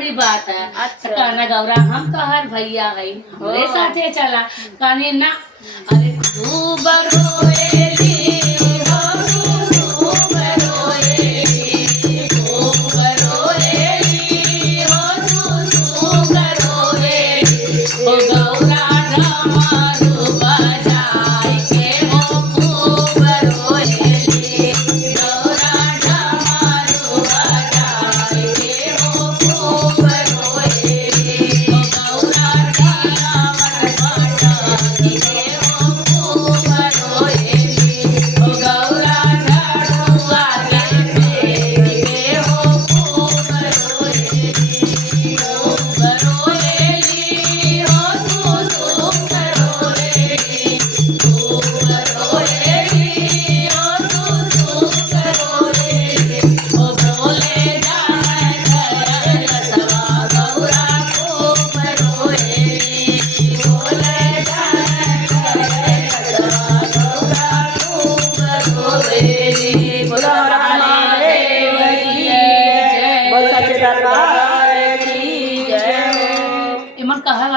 बड़ी बात है। अच्छा। कहना गौरा हम तो हर भैया गई हमरे साथे चला कहने ना अरे खूब रोएली हो खूब रोएली खूब रोएली हो खूब रोएली ओ गौरा डमरू बजाए के हो खूब रोएली गौरा डमरू बजाए के हो खूब रोएली ओ गौरा डमरू बजाए के हो खूब रोएली ओ गौरा डमरुआ के हो खूब रोएली खूब रोएली हो खूब रोएली खूब रोएली हो खूब रोएली ओ भोले जाए लसवा गौरा खूब रोएली भोले जाए लसवा गौरा खूब रोएली बोलो महादेव की जय बोल सच्चे दरबार की जय। इमन कहा